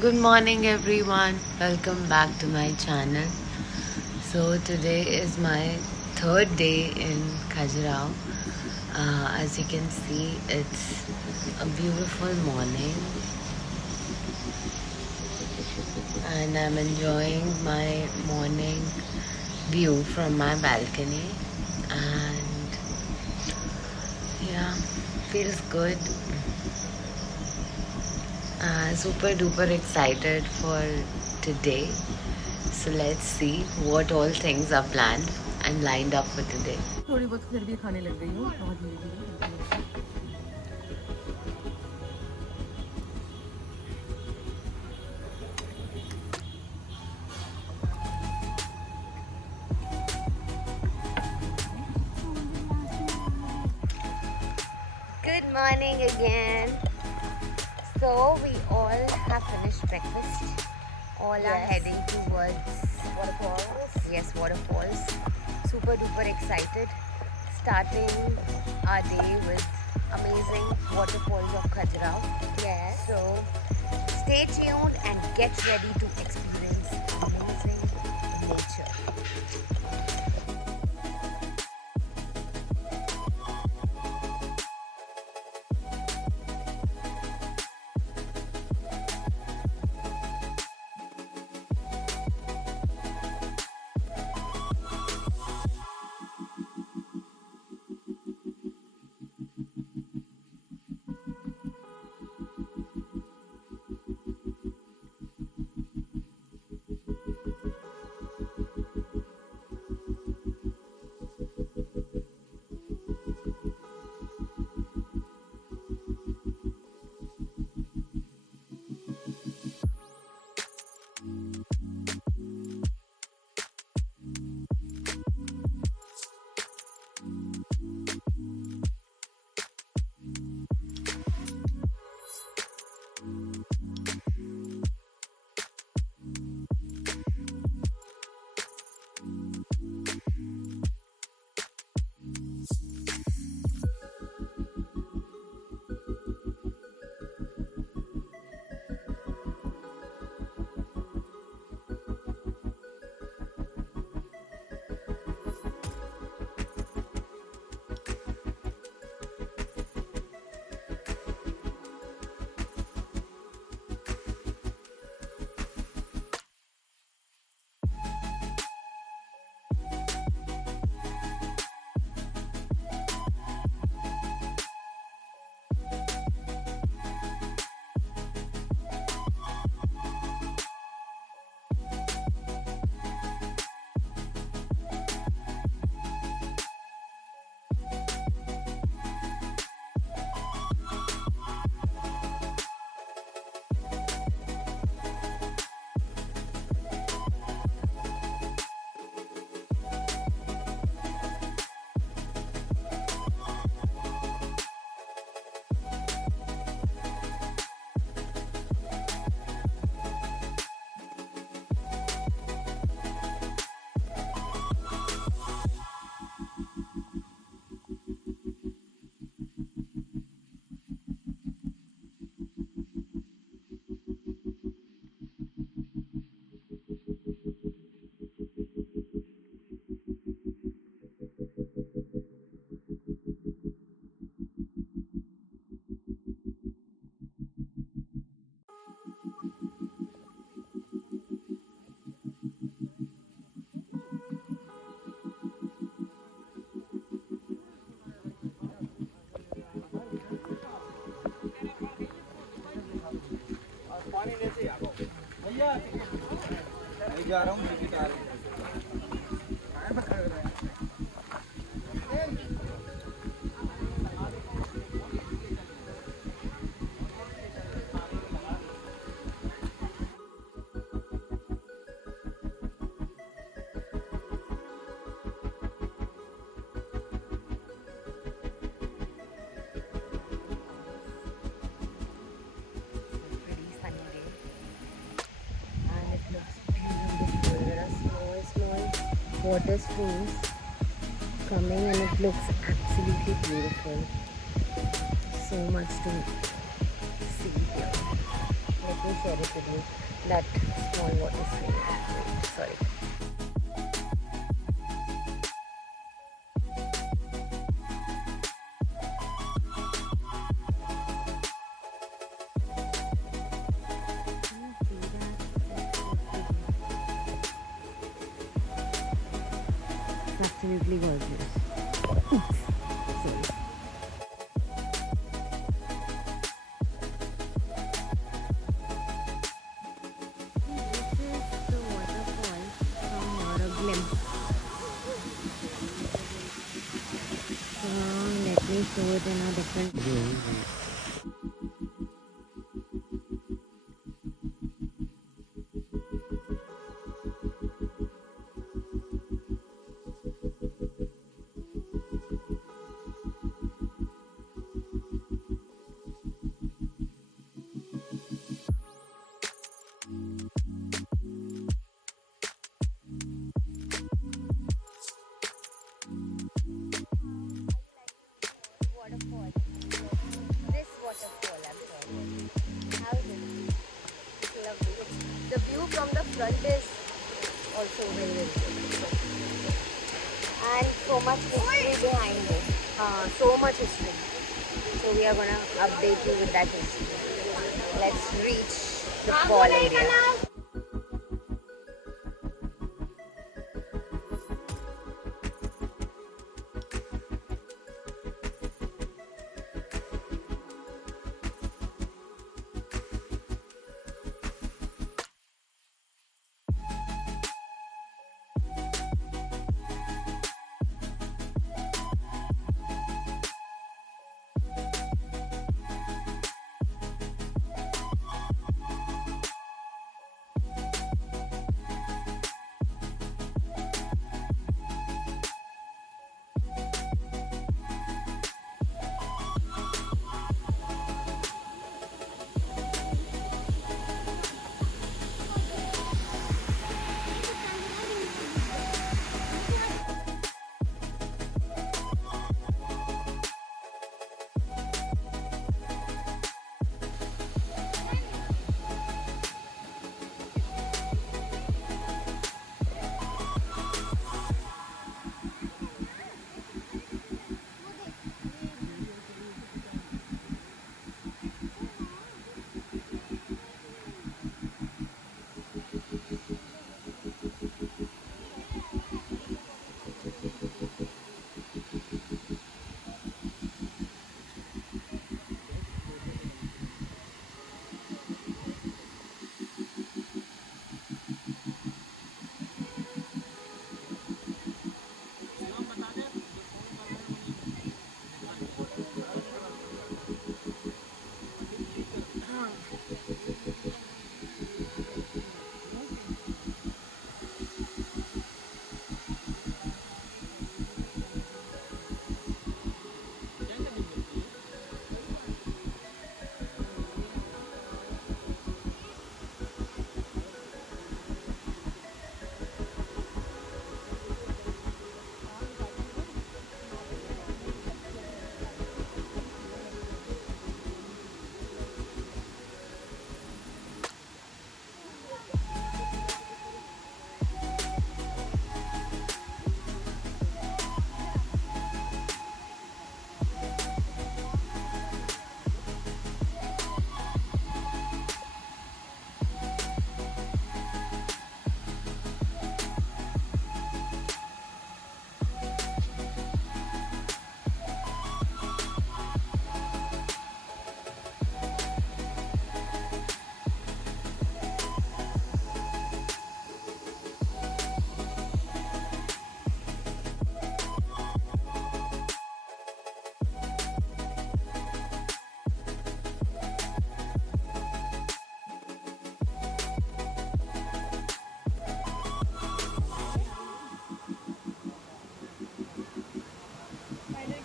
Good morning, everyone. Welcome back to my channel. So, today is my third day in Khajuraho. As you can see, it's a beautiful morning, and I'm enjoying my morning view from my balcony. And yeah, feels good. Super duper excited for today. So let's see what all things are planned and lined up for today. थोड़ी बहुत फिर भी खाने लग गई हूँ बहुत धीरे धीरे। Good morning again. So we all have finished breakfast. All are heading towards waterfalls. Yes, waterfalls. Super duper excited. Starting our day with amazing waterfalls of Khajuraho. Yes. So stay tuned and get ready to experience amazing nature. जा रहा हूँ water streams coming, and it looks absolutely beautiful. So much to see here. Let's let me share it with you. That small water stream. Wait, sorry. Absolutely gorgeous. Sorry. This is the waterfall from Yoroglim. So let me show it in a different view. Waterfall. This waterfall, I'm sorry. How is it? It's lovely. The view from the front is also very, very good. And so much history behind it. So much history. So we are gonna update you with that history. Let's reach the fall area.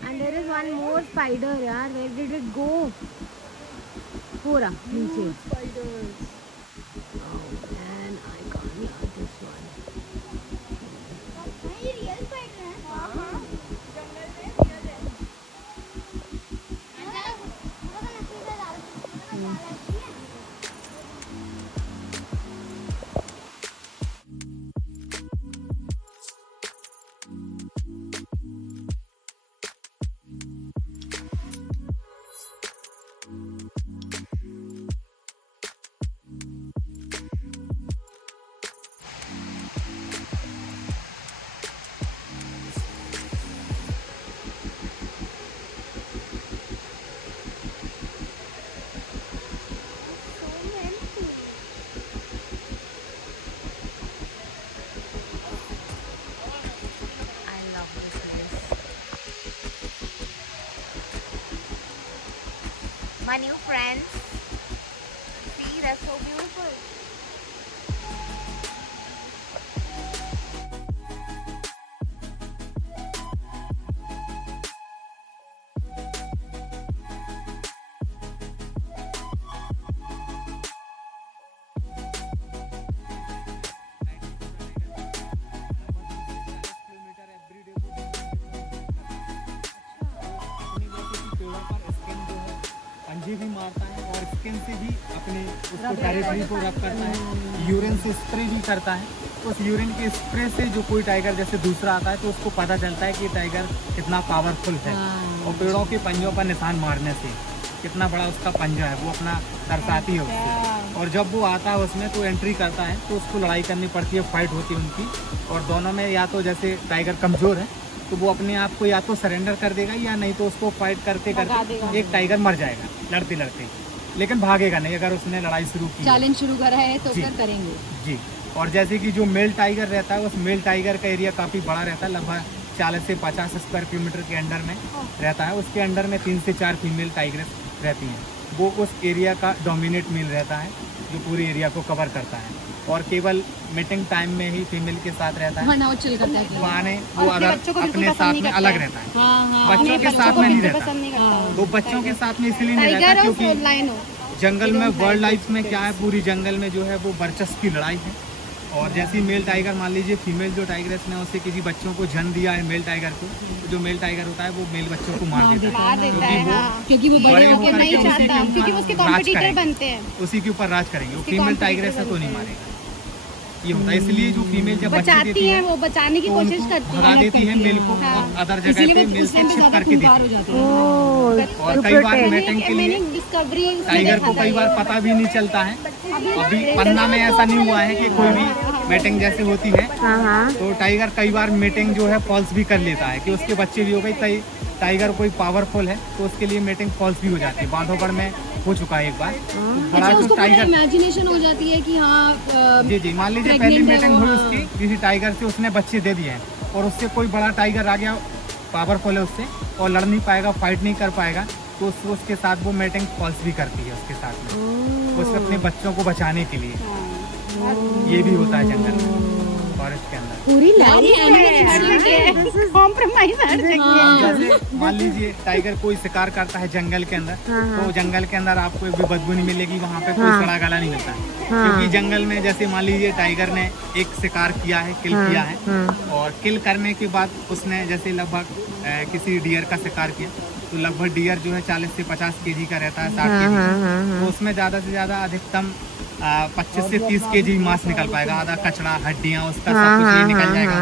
And there is one more spider, yaar. Where did it go? Pura, नीचे. Spiders. Oh man, I can't hear this one. ये real spider है हाँ जंगल में real है My new friends. See, that's so beautiful. पंजे भी मारता है और स्किन से भी अपने उसको टेरिटरी को रब करता है, यूरिन से स्प्रे भी करता है। उस यूरिन के स्प्रे से जो कोई टाइगर जैसे दूसरा आता है तो उसको पता चलता है कि टाइगर कितना पावरफुल है। और पेड़ों के पंजों पर निशान मारने से कितना बड़ा उसका पंजा है वो अपना दर्शाती है उसको। और जब वो आता है उसमें तो एंट्री करता है तो उसको लड़ाई करनी पड़ती है, फाइट होती है उनकी। और दोनों में या तो जैसे टाइगर कमज़ोर है तो वो अपने आप को या तो सरेंडर कर देगा या नहीं तो उसको फाइट करते करते एक टाइगर मर जाएगा लड़ते लड़ते, लेकिन भागेगा नहीं अगर उसने लड़ाई शुरू की, चैलेंज शुरू करा है तो जी। फिर करेंगे जी। और जैसे कि जो मेल टाइगर रहता है उस मेल टाइगर का एरिया काफ़ी बड़ा रहता है, लगभग 40 से 50 स्क्वायर किलोमीटर के अंडर में रहता है। उसके अंडर में 3 से 4 फीमेल टाइगर्स रहती हैं। वो उस एरिया का डोमिनेट मेल रहता है जो पूरे एरिया को कवर करता है और केवल मीटिंग टाइम में ही फीमेल के साथ रहता है। वरना वो चिल करता है। वो आने वो अगर अपने साथ में अलग रहता है, बच्चों के साथ में नहीं रहता। वो बच्चों के साथ में इसलिए नहीं रहता क्योंकि जंगल में वाइल्ड लाइफ में क्या है, पूरी जंगल में जो है वो वर्चस्व की लड़ाई है। और जैसे मेल टाइगर मान लीजिए फीमेल जो टाइगरेस ने उससे किसी बच्चों को जन्म दिया है मेल टाइगर को, तो जो मेल टाइगर होता है वो मेल बच्चों को मार देता है क्योंकि वो बड़े होकर नहीं चाहता, क्योंकि उसके कॉम्पिटिटर बनते हैं, उसी के ऊपर राज करेंगे। वो फीमेल टाइगरेस है तो नहीं मारेगा, ये होता है। इसलिए जो फीमेल जब बच्चे देती है वो बचाने की कोशिश करती है, भगा देती है मेल को और अदर जगह पे मेल से छिप करके देती है। और कई बार मैटिंग के लिए टाइगर को कई बार पता भी नहीं चलता है। अभी पन्ना में ऐसा नहीं हुआ है कि कोई भी मीटिंग जैसे होती है तो टाइगर कई बार मीटिंग जो है फॉल्स भी कर लेता है कि उसके बच्चे भी हो गए। टाइगर कोई पावरफुल है तो उसके लिए मीटिंग फॉल्स भी हो जाती है। बांधवगढ़ में हो चुका है एक बार। बड़ा जो टाइगर इमेजिनेशन हो जाती है कि हाँ जी जी, मान लीजिए पहली मीटिंग हुई उसकी किसी टाइगर से, उसने बच्चे दे दिए हैं और उससे कोई बड़ा टाइगर आ गया पावरफुल है उससे और लड़ नहीं पाएगा, फाइट नहीं कर पाएगा, तो उसके साथ वो मीटिंग फॉल्स भी करती है उसके साथ में, उससे अपने बच्चों को बचाने के लिए। ये भी होता है जंगल में, फॉरेस्ट के अंदर। पूरी जैसे मान लीजिए टाइगर कोई शिकार करता है जंगल के अंदर, तो जंगल के अंदर आपको भी बदबू नहीं मिलेगी, वहाँ पे कोई सड़ा गला नहीं मिलता है। क्योंकि जंगल में जैसे मान लीजिए टाइगर ने एक शिकार किया है, किल किया है, और किल करने के बाद उसने जैसे लगभग किसी डियर का शिकार किया तो लगभग डियर जो है 40 से 50 केजी का रहता है, 60 केजी। तो उसमें ज़्यादा से ज़्यादा अधिकतम 25 से 30 केजी मांस निकल पाएगा। आधा कचड़ा, हड्डियाँ, उसका सब कुछ ये निकल जाएगा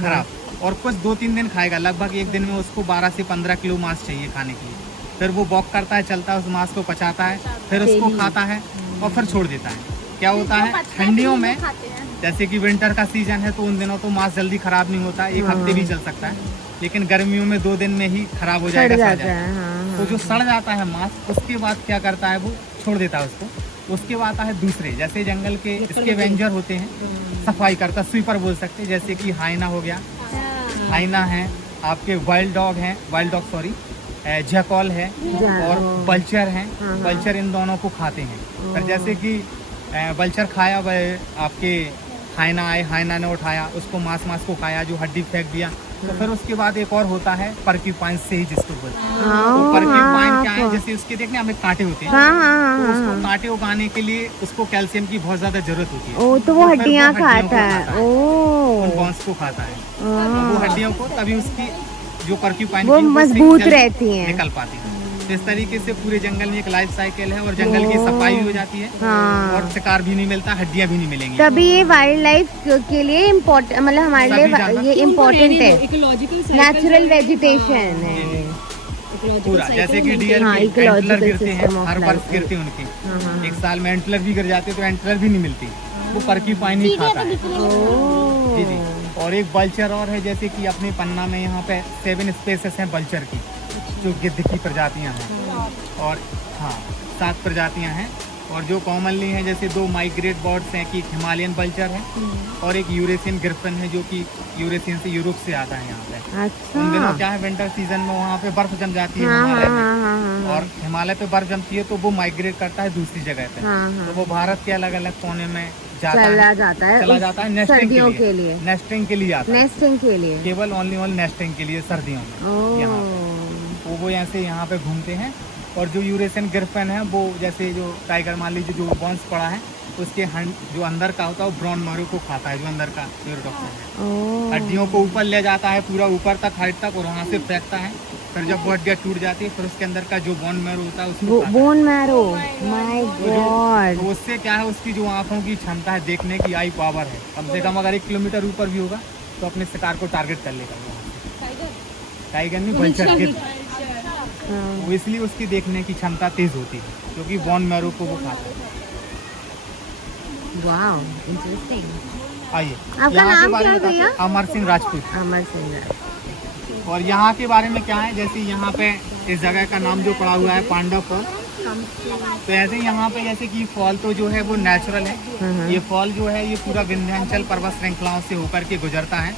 खराब। और कुछ 2-3 दिन खाएगा, लगभग एक दिन में उसको 12 से 15 किलो मांस चाहिए खाने के लिए। फिर वो वॉक करता है, चलता है, उस मांस को पचाता है, फिर उसको खाता है और फिर छोड़ देता है। क्या होता है ठंडियों में, जैसे कि विंटर का सीजन है तो उन दिनों तो मांस जल्दी खराब नहीं होता, एक हफ्ते भी चल सकता है, लेकिन गर्मियों में 2 दिन में ही खराब हो जाएगा, सड़ जाएगा। तो जो सड़ जाता है मांस, उसके बाद क्या करता है वो छोड़ देता है उसको। उसके बाद आता है दूसरे, जैसे जंगल के इसके वेंजर होते हैं, सफाई करता, स्वीपर बोल सकते हैं, जैसे कि हाइना हो गया, हाइना है आपके, वाइल्ड डॉग सॉरी, जैकॉल है और बल्चर हैं। बल्चर इन दोनों को खाते हैं। फिर जैसे कि बल्चर खाया आपके हाइना आए, हाइना ने उठाया उसको, मांस को खाया, जो हड्डी फेंक दिया। तो फिर उसके बाद एक और होता है पर्क्यूपाइन से ही, जिसको बोलते हैं। तो पर्क्यूपाइन क्या है, जैसे उसके देखने हमें कांटे होते हैं, तो उसको कांटे उगाने के लिए उसको कैल्शियम की बहुत ज्यादा जरूरत होती है। तो वो हड्डियाँ खाता है, उन बोन्स को खाता है, तो वो हड्डियों को, तभी उसकी जो पर्क्यूपाइन वो मजबूत रहती हैं, निकल पाती है। इस तरीके से पूरे जंगल में एक लाइफ साइकिल है और जंगल की सफाई भी हो जाती है और शिकार भी नहीं मिलता, हड्डियां भी नहीं मिलेंगी। तभी ये वाइल्ड लाइफ के लिए इम्पोर्टेंट, मतलब हमारे लिए ये इम्पोर्टेंट है, नेचुरल वेजिटेशन है पूरा। जैसे कि डियर के एंटलर गिरते हैं, हर वर्ष गिरते हैं उनके, एक साल में एंटलर भी गिर जाते तो एंटलर भी नहीं मिलती, वो पर्क्यूपाइन ही खाता है। जी जी। और एक बल्चर और है, जैसे कि अपने पन्ना में यहाँ पे 7 स्पेसेस हैं बल्चर की, जो गिद्ध की प्रजातियाँ हैं, और हाँ 7 प्रजातियाँ हैं। और जो कॉमनली हैं जैसे 2 माइग्रेट बर्ड्स हैं कि हिमालयन पल्चर है और एक यूरेशियन ग्रिफन है जो कि यूरेशियन से यूरोप से आता है यहाँ पे। अच्छा। उन दिनों क्या है विंटर सीजन में वहाँ पे बर्फ जम जाती है हिमालय में, और हिमालय पे बर्फ जमती है तो वो माइग्रेट करता है दूसरी जगह पे। तो वो भारत के अलग अलग कोने में चला जाता है नेस्टिंग के लिए, नेस्टिंग के लिए आता है, नेस्टिंग के लिए, केवल ओनली नेस्टिंग के लिए सर्दियों में यहाँ पे। वो ऐसे यहाँ पे घूमते हैं। और जो यूरेशियन ग्रिफन है वो जैसे जो टाइगर मान लीजिए जो बॉन्स पड़ा है उसके जो अंदर का होता है वो ब्राउन मारू को खाता है, जो अंदर का न्यूरोटॉक्सिन है। हड्डियों को ऊपर ले जाता है पूरा ऊपर तक हाइट तक, और वहाँ से फेंकता है। फिर जब वो हड्डियाँ टूट जाती है फिर उसके अंदर का जो बोन मैरो होता है उसको बोन मैरो, माय गॉड। तो उससे क्या है उसकी जो आँखों की क्षमता है, देखने की आई पावर है, कम से कम अगर 1 किलोमीटर ऊपर भी होगा तो अपने शिकार को टारगेट कर लेगा। टाइगर नहीं बल्चर, वो इसलिए उसकी देखने की क्षमता तेज होती है क्योंकि बोन मैरो को वो खाता है। Wow, interesting. आइए आपका नाम क्या है भैया? अमर सिंह राजपूत। अमर सिंह। और यहाँ के बारे में क्या है, जैसे यहाँ पे इस जगह का नाम जो पड़ा हुआ है पांडव फॉल, तो ऐसे यहाँ पे जैसे कि फॉल तो जो है वो नेचुरल है। ये फॉल जो है ये पूरा विंध्याचल पर्वत श्रृंखलाओं से होकर के गुजरता है,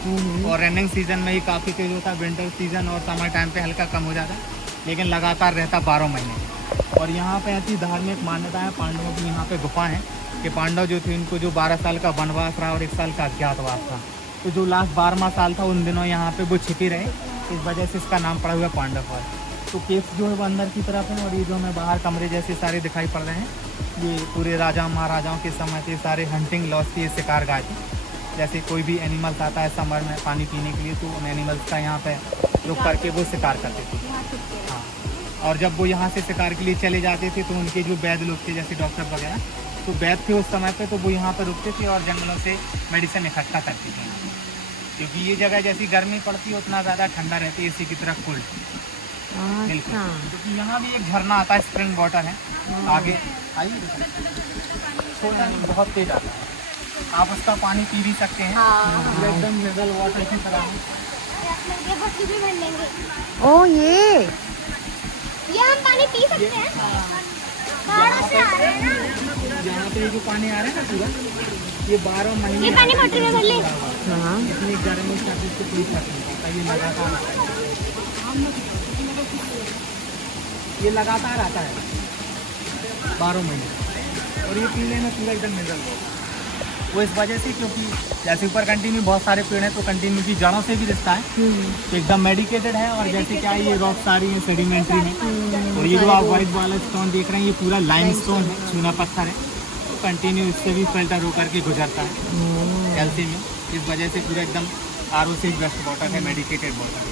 और रेनिंग सीजन में ये काफ़ी तेज होता है, विंटर सीजन और समर टाइम पे हल्का कम हो जाता है, लेकिन लगातार रहता 12 महीने। और यहाँ पे ऐसी धार्मिक मान्यता है, पांडवों की यहाँ पे गुफा है कि पांडव जो थे इनको जो 12 साल का वनवास रहा और 1 साल का अज्ञातवास था, तो जो लास्ट 12वां साल था उन दिनों यहाँ पे वो छिपे रहे, इस वजह से इसका नाम पड़ा हुआ पांडव फॉल। तो केव्स जो है वो अंदर की तरफ है, और ये जो हमें बाहर कमरे जैसे सारे दिखाई पड़ रहे हैं ये पूरे राजा महाराजाओं के समय के सारे हंटिंग लॉज के शिकार गाह थे। जैसे कोई भी एनिमल्स आता है समर में पानी पीने के लिए तो उन एनिमल्स का यहाँ पे रुक करके वो शिकार करते थे। हाँ, और जब वो यहाँ से शिकार के लिए चले जाते थे तो उनके जो वैद्य लोग थे जैसे डॉक्टर वगैरह, तो वैद्य थे उस समय पे, तो वो यहाँ पर रुकते थे और जंगलों से मेडिसिन इकट्ठा करते थे, क्योंकि ये जगह जैसी गर्मी पड़ती है उतना ज़्यादा ठंडा रहती है, इसी की तरफ कोल्ड। बिल्कुल, क्योंकि यहाँ भी एक झरना आता है, स्प्रिंग वाटर है आगे, आइए छोटा नहीं बहुत तेज आता है, आप उसका पानी पी भी सकते हैं, एकदम मिनरल वाटर की तरह है। ओ ये हम पानी पी सकते हैं? पहाड़ों से आ रहे हैं ना? यहाँ पे जो पानी आ रहा है ना पूरा, ये 12 महीने ये पानी बोतल में भर ले। इतनी गर्मी सर्दी से पी सकते, ये लगातार ये लगातार आता है 12 महीने, और ये पीने में पूरा एकदम मिनरल वो इस वजह से क्योंकि जैसे ऊपर कंटिन्यू बहुत सारे पेड़ हैं तो कंटिन्यू की जड़ों से भी रिश्ता है, तो एकदम मेडिकेटेड है। और जैसे क्या ये रॉक सारी है सेडिमेंट्री है, और ये जो आप वाइट वाला स्टोन देख रहे हैं ये पूरा लाइमस्टोन है, चूना पत्थर है, तो कंटिन्यू इससे भी फिल्टर होकर के गुजरता है कैल्शियम में, इस वजह से पूरा एकदम आरओ से बेस्ट वाटर है, मेडिकेटेड वाटर है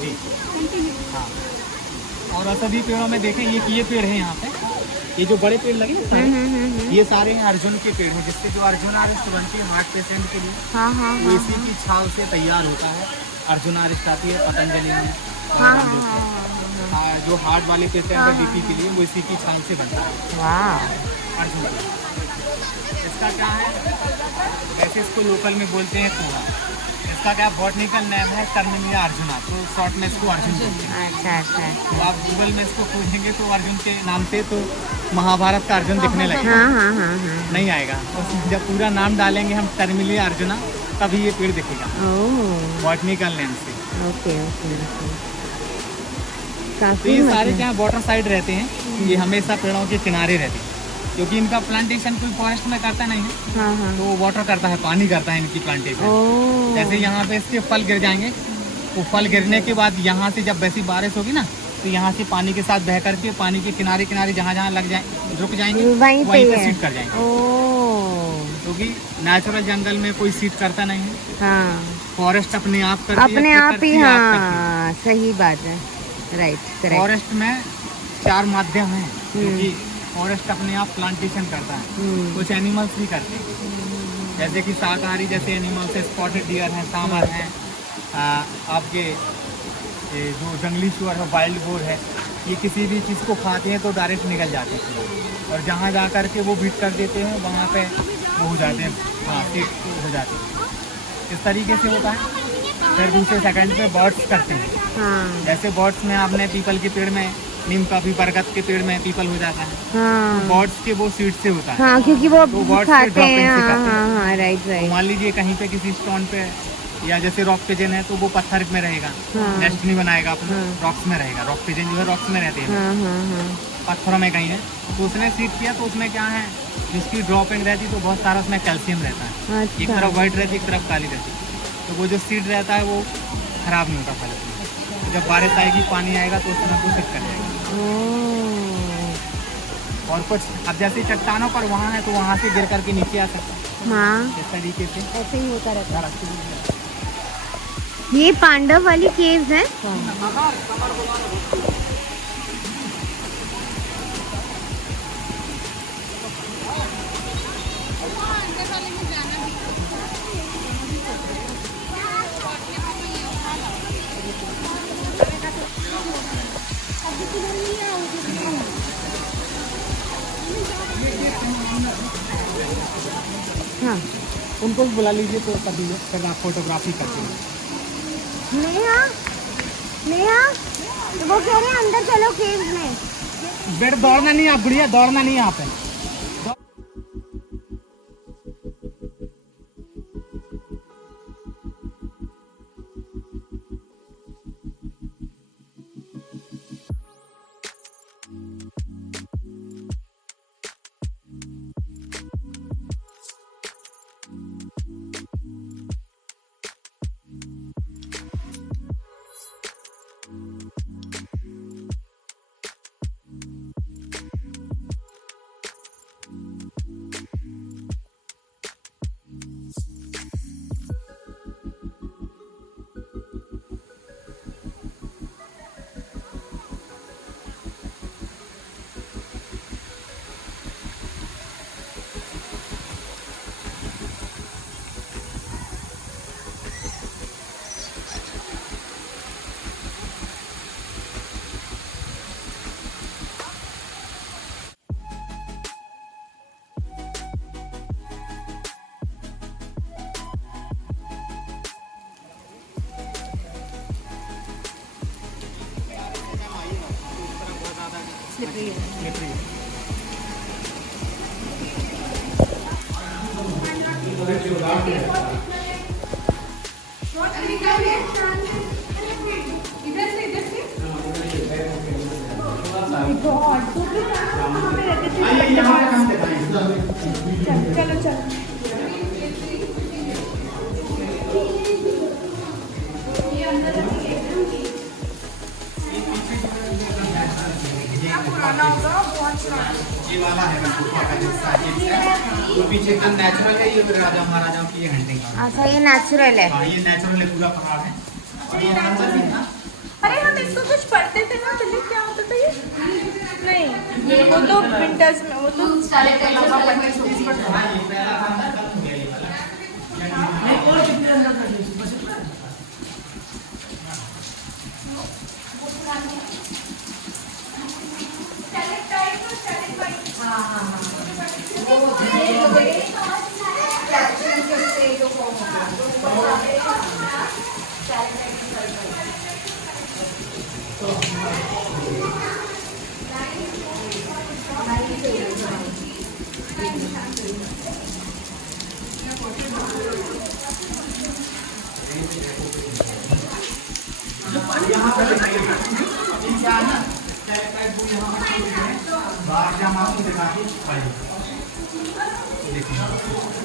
जी। हाँ, और औषधि पेड़ों में देखें ये पेड़ है यहाँ पे, ये जो बड़े पेड़ लगे ना सारे, ये सारे हैं अर्जुन के पेड़ हैं, जिससे जो अर्जुनारिस्ट बनती है हार्ट पेशेंट के लिए, वो इसी की छाल से तैयार होता है। अर्जुनारिस्ट आती है पतंजलि में, जो हार्ट वाले पेशेंट है बीपी के लिए, वो इसी की छाल से बनता है अर्जुन। इसका क्या है, वैसे इसको लोकल में बोलते हैं कोड़ा, इसका क्या बॉटनिकल नेम है टर्मिनिया अर्जुना, तो शॉर्ट में इसको अर्जुन बोलते हैं। अच्छा। तो आप गूगल में इसको खोजेंगे तो अर्जुन के नाम पे तो महाभारत का अर्जुन दिखने लगेगा, नहीं आएगा। और जब पूरा नाम डालेंगे हम टर्मिनिया अर्जुना तभी ये पेड़ दिखेगा बॉटनिकल नेम से। ओके। तो ये सारे क्या वाटर साइड रहते हैं, ये हमेशा पेड़ों के किनारे रहते हैं, क्योंकि इनका प्लांटेशन कोई फॉरेस्ट में करता नहीं है, तो वाटर करता है, पानी करता है इनकी प्लांटेशन। जैसे यहाँ पे इसके फल गिर जाएंगे, तो फल गिरने के बाद यहाँ से जब वैसी बारिश होगी ना, तो यहाँ से पानी के साथ बह करके पानी के किनारे किनारे जहाँ जहाँ लग जाए रुक जाएंगे, वहीं पे सीड कर जाएंगे, क्योंकि नेचुरल जंगल में कोई सीड करता नहीं है, फॉरेस्ट अपने आप करती है, अपने आप ही। हाँ, सही बात है, राइट। फॉरेस्ट में 4 माध्यम हैं, क्योंकि फॉरेस्ट अपने आप प्लांटेशन करता है, कुछ एनिमल्स भी करते हैं, जैसे कि शाकाहारी जैसे एनिमल्स है, स्पॉटेड डियर हैं, सांभर हैं, आपके जो जंगली सुअर है, वाइल्ड बोर है, ये किसी भी चीज़ को खाते हैं तो डायरेक्ट निकल जाते हैं, और जहाँ जा कर के वो बीट कर देते हैं वहाँ पे वो हो जाते हैं, हाँ सीट हो जाते हैं, इस तरीके से होता है। फिर दूसरे सेकंड पे बर्ड्स करते हैं, जैसे बर्ड्स में आपने पीपल के पेड़ में नीम का भी, बरगद के पेड़ में पीपल हो जाता है। हाँ बर्ड्स के वो सीड से होता है। हाँ, क्योंकि वो तो birds से खाते dropping हैं। से हाँ करते हैं। हाँ हाँ, राइट तो राइट। मान लीजिए कहीं पे किसी स्टोन पे या जैसे रॉक पिजन है तो वो पत्थर में रहेगा, हाँ। नेस्ट नहीं बनाएगा अपना, हाँ। रॉक्स में रहेगा। रॉक पिजन जो है रॉक्स में रहते हैं, हाँ हाँ हाँ, पत्थरों में कहीं है। तो उसने सीड किया तो उसमें क्या है, जिसकी ड्रॉपिंग रहती तो बहुत सारा उसमें कैल्शियम रहता है। एक अच्छा तरफ वाइट रहती, एक तरफ काली रहती। तो वो जो सीड रहता है वो खराब नहीं होता फल उसमें। तो जब बारिश आएगी, पानी आएगा तो उसमें कुछ दिक्कत जाएगा। ओह, और कुछ अब जैसे चट्टानों पर वहाँ है तो वहाँ से गिर करके नीचे आ सकता है, हाँ इस तरीके से। ऐसे ही होता रहता है। हाँ। ये पांडव वाली केव्स है। हाँ उनको भी बुला लीजिए तो कभी फिर आप फोटोग्राफी करते हैं। नेहा, नेहा, तो वो कह रहे हैं अंदर चलो केव्स में। बेट दौड़ना नहीं, आप गुड़िया दौड़ना नहीं यहाँ पे। ये वाला है गुफा का जो साजिश है, वो पीछे एकदम नेचुरल है। ये राजा महाराजाओं की हंटिंग का। अच्छा, ये नेचुरल है। हाँ, ये नेचुरल है, पूरा पहाड़ है। और ये अंदर भी था। अरे हम इसको कुछ पढ़ते थे ना पहले, क्या होता था ये? नहीं, वो तो विंटर्स में, वो तो हाँ, ये पहला था अंदर खत्म हो गया ये वाला। यहाँ पे दिखाइए, ये क्या है ना, टाइप वो यहाँ पे बाहर जहाँ आपको दिखाती देखिए।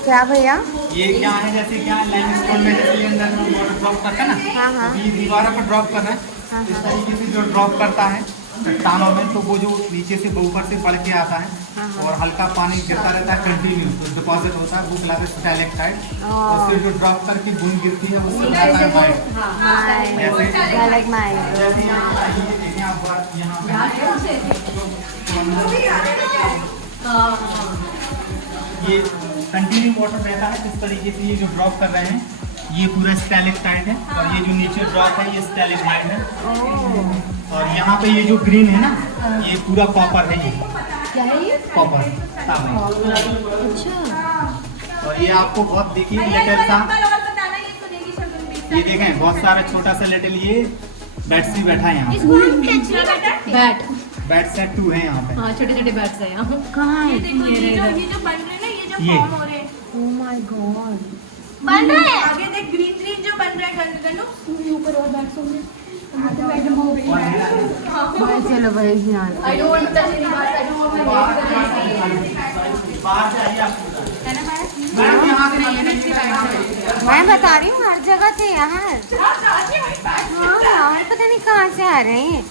क्या भैया? ये क्या है, जैसे क्या लाइमस्टोन में जैसे अंदर में वाटर ड्रॉप करता है ना, हाँ हाँ ये दीवारों पर ड्रॉप कर रहा है। हाँ, इस तरीके से जो ड्रॉप करता है चट्टानों में, तो वो जो नीचे से ऊपर से पड़ के आता है और हल्का पानी गिरता रहता है कंटिन्यू, तो डिपॉजिट होता है, वो कहलाता है स्टैलेक्टाइट। और फिर जो ड्रॉप करके बूंद गिरती है उससे कहलाता है माइट। जैसे यहाँ ये देखिए आप यहाँ ये कंटिन्यू वाटर रहता है। इस तरीके से ये जो ड्रॉप कर रहे हैं ये पूरा स्टैलेक्टाइट है, और ये जो नीचे ड्रॉप है ये स्टैलेग्माइट है। और यहाँ पे ये जो ग्रीन है ना, ये पूरा कॉपर है। ये क्या है ये? कॉपर अच्छा। और ये आपको बहुत देखिए लिटिल सा, ये देखें बहुत सारा छोटा सा लिटिल ये बैट सी बैठा है यहाँ। बैट बैट सेट 2 है यहाँ पे। हाँ छोटे छोटे बैट्स हैं यहाँ। कहाँ है? ये देखो ये जो बन रहे हैं ना, ये जो ये। फॉर्म हो रहे हैं। Oh my God. बन रहा है। आगे देख ग्रीन ग्रीन जो बन रहा है गन्नू, ऊपर और बैट्स होंगे। भाई चलो भाई ध्यान। I don't want to touch any bats. I don't want my legs to touch anything. बाहर जाइए आप। है ना मैडम? मैडम यहाँ से नहीं है। मैं बता रही हूँ हर जगह थे यार। हाँ यार पता नहीं कहाँ से आ रहे हैं।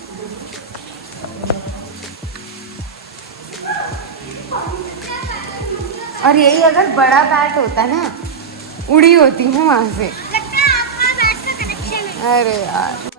और यही अगर बड़ा बैट होता ना, उड़ी होती हूँ वहाँ से। लगता है आपका बैट का कनेक्शन है। अरे यार